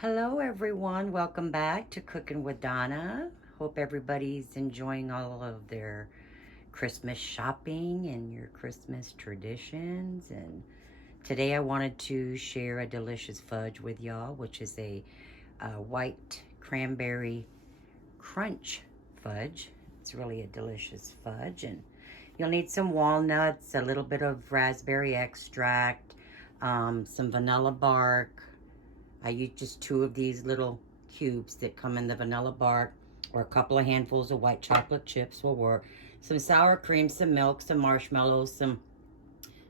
Hello everyone, welcome back to Cooking with Donna. Hope everybody's enjoying all of their Christmas shopping and your Christmas traditions. And today I wanted to share a delicious fudge with y'all, which is a white cranberry crunch fudge. It's really a delicious fudge, and you'll need some walnuts, a little bit of raspberry extract, some vanilla bark. I use just 2 of these little cubes that come in the vanilla bark, or a couple of handfuls of white chocolate chips will work. Some sour cream, some milk, some marshmallows,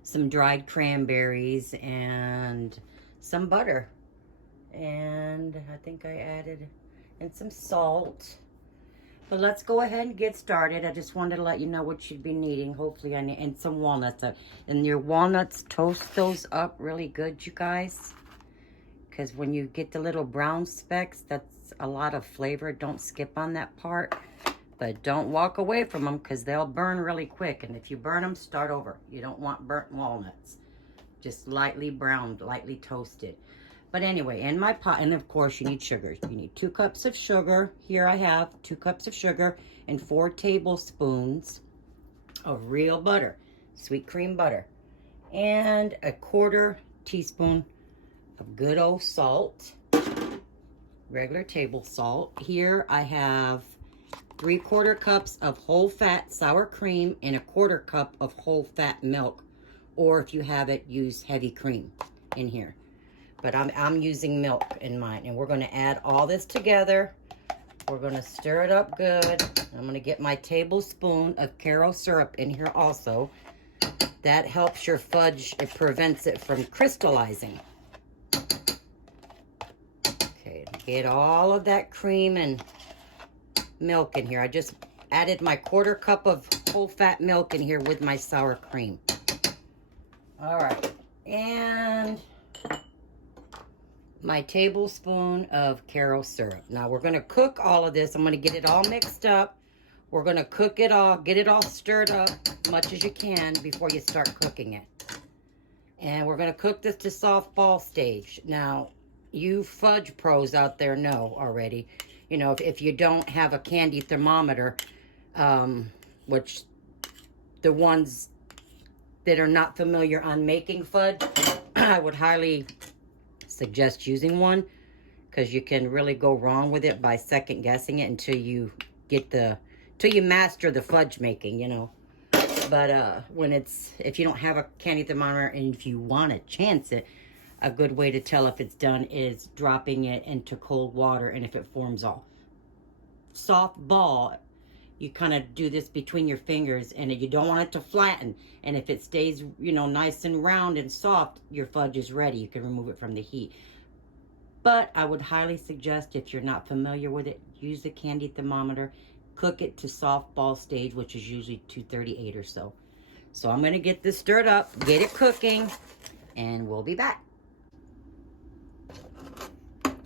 some dried cranberries, and some butter. And I think I added and some salt. But let's go ahead and get started. I just wanted to let you know what you'd be needing. Hopefully, and some walnuts. And your walnuts, toast those up really good, you guys. Because when you get the little brown specks, that's a lot of flavor. Don't skip on that part. But don't walk away from them because they'll burn really quick. And if you burn them, start over. You don't want burnt walnuts. Just lightly browned, lightly toasted. But anyway, in my pot, and of course you need sugar. You need 2 cups of sugar. Here I have 2 cups of sugar and 4 tablespoons of real butter, sweet cream butter, and a 1/4 teaspoon of good old salt, regular table salt. Here I have 3/4 cups of whole fat sour cream and a 1/4 cup of whole fat milk, or if you have it, use heavy cream in here. But I'm using milk in mine, and we're going to add all this together. We're going to stir it up good. I'm going to get my tablespoon of Karro syrup in here also. That helps your fudge. It prevents it from crystallizing. Okay, get all of that cream and milk in here. I just added my 1/4 cup of whole fat milk in here with my sour cream. All right, and my tablespoon of Karro syrup. Now we're going to cook all of this. I'm going to get it all mixed up. We're going to cook it all, get it all stirred up as much as you can before you start cooking it. And we're going to cook this to soft ball stage. Now, you fudge pros out there know already, you know, if you don't have a candy thermometer, which the ones that are not familiar on making fudge, I would highly suggest using one, because you can really go wrong with it by second guessing it until you master the fudge making, you know. But if you don't have a candy thermometer and if you want to chance it, a good way to tell if it's done is dropping it into cold water, and if it forms a soft ball, you kind of do this between your fingers, and you don't want it to flatten. And if it stays, you know, nice and round and soft, your fudge is ready. You can remove it from the heat. But I would highly suggest, if you're not familiar with it, use the candy thermometer. Cook it to soft ball stage, which is usually 238 or so. So I'm going to get this stirred up, get it cooking, and we'll be back.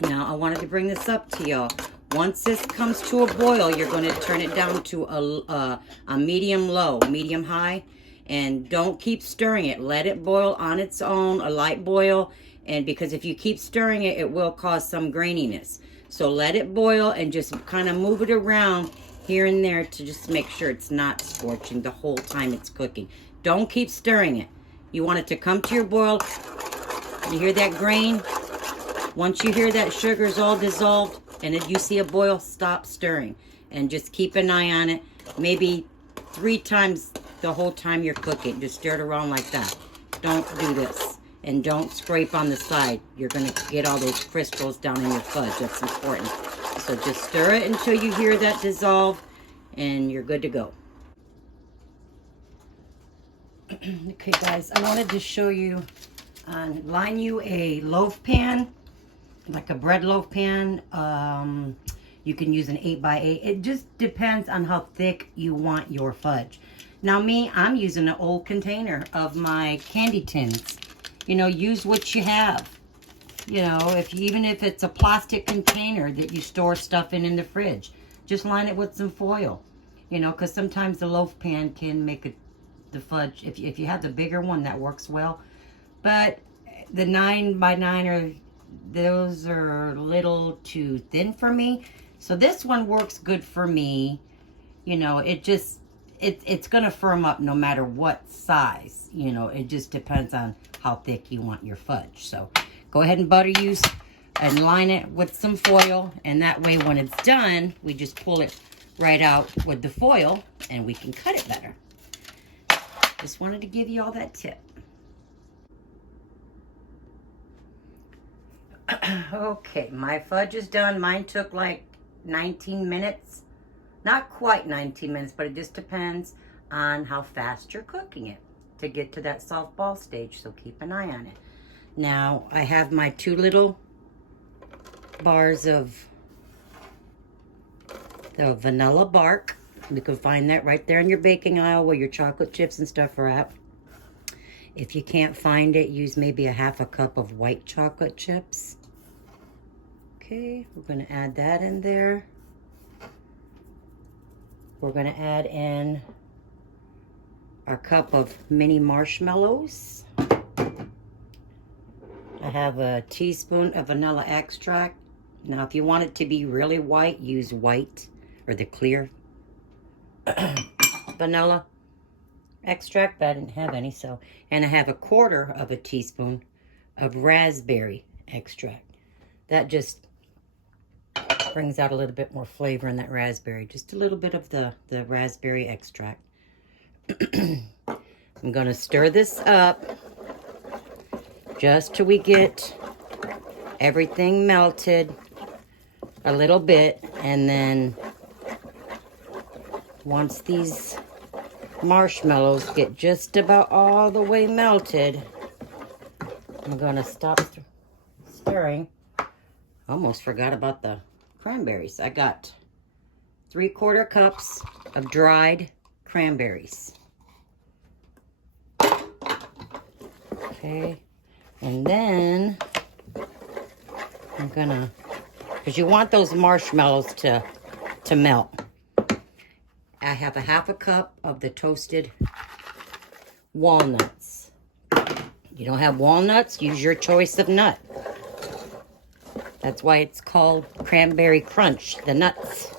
Now, I wanted to bring this up to y'all. Once this comes to a boil, you're going to turn it down to a medium-low, medium-high. And don't keep stirring it. Let it boil on its own, a light boil. And because if you keep stirring it, it will cause some graininess. So let it boil and just kind of move it around here and there to just make sure it's not scorching the whole time it's cooking. Don't keep stirring it. You want it to come to your boil. You hear that grain? Once you hear that sugar's all dissolved and if you see a boil, stop stirring. And just keep an eye on it. Maybe 3 times the whole time you're cooking. Just stir it around like that. Don't do this. And don't scrape on the side. You're going to get all those crystals down in your fudge. That's important. So just stir it until you hear that dissolve, and you're good to go. Okay, guys, I wanted to show you, line you a loaf pan, like a bread loaf pan. You can use an 8x8. It just depends on how thick you want your fudge. Now me, I'm using an old container of my candy tins. You know, use what you have. You know, even if it's a plastic container that you store stuff in the fridge, just line it with some foil. You know, because sometimes the loaf pan can make the fudge. If you have the bigger one, that works well. But the 9x9 or those are a little too thin for me. So this one works good for me. You know, it's gonna firm up no matter what size. You know, it just depends on how thick you want your fudge. So go ahead and butter use and line it with some foil, and that way when it's done, we just pull it right out with the foil and we can cut it better. Just wanted to give you all that tip. Okay, my fudge is done. Mine took like 19 minutes. Not quite 19 minutes, but it just depends on how fast you're cooking it to get to that soft ball stage, so keep an eye on it. Now, I have my 2 little bars of the vanilla bark. You can find that right there in your baking aisle where your chocolate chips and stuff are at. If you can't find it, use maybe a half a cup of white chocolate chips. Okay, we're going to add that in there. We're going to add in our cup of mini marshmallows. I have a teaspoon of vanilla extract. Now, if you want it to be really white, use white or the clear vanilla extract, but I didn't have any, so. And I have a 1/4 of a teaspoon of raspberry extract. That just brings out a little bit more flavor in that raspberry. Just a little bit of the raspberry extract. I'm going to stir this up just till we get everything melted a little bit, and then once these marshmallows get just about all the way melted, I'm going to stop stirring. Almost forgot about the cranberries. I got 3/4 cups of dried cranberries. Okay, and then I'm gonna, because you want those marshmallows to melt. I have a half a cup of the toasted walnuts. You don't have walnuts, use your choice of nut. That's why it's called Cranberry Crunch, the nuts.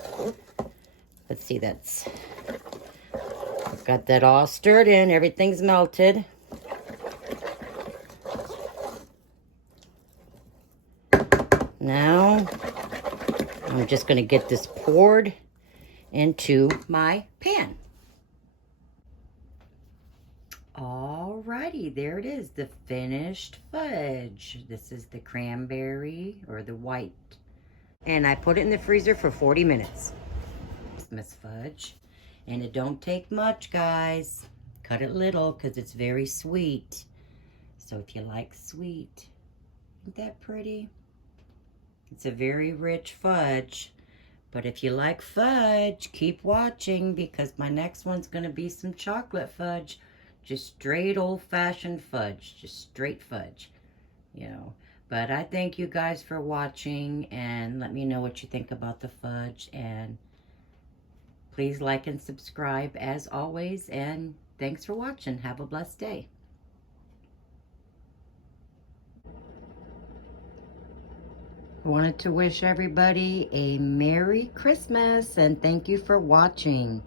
Let's see, I've got that all stirred in, everything's melted. Now, I'm just gonna get this poured into my pan. Alrighty, there it is, the finished fudge. This is the cranberry or the white. And I put it in the freezer for 40 minutes. Christmas fudge. And it don't take much, guys. Cut it little because it's very sweet. So if you like sweet, isn't that pretty? It's a very rich fudge. But if you like fudge, keep watching because my next one's going to be some chocolate fudge. Just straight old-fashioned fudge. Just straight fudge. You know. But I thank you guys for watching. And let me know what you think about the fudge. And please like and subscribe as always. And thanks for watching. Have a blessed day. I wanted to wish everybody a Merry Christmas and thank you for watching.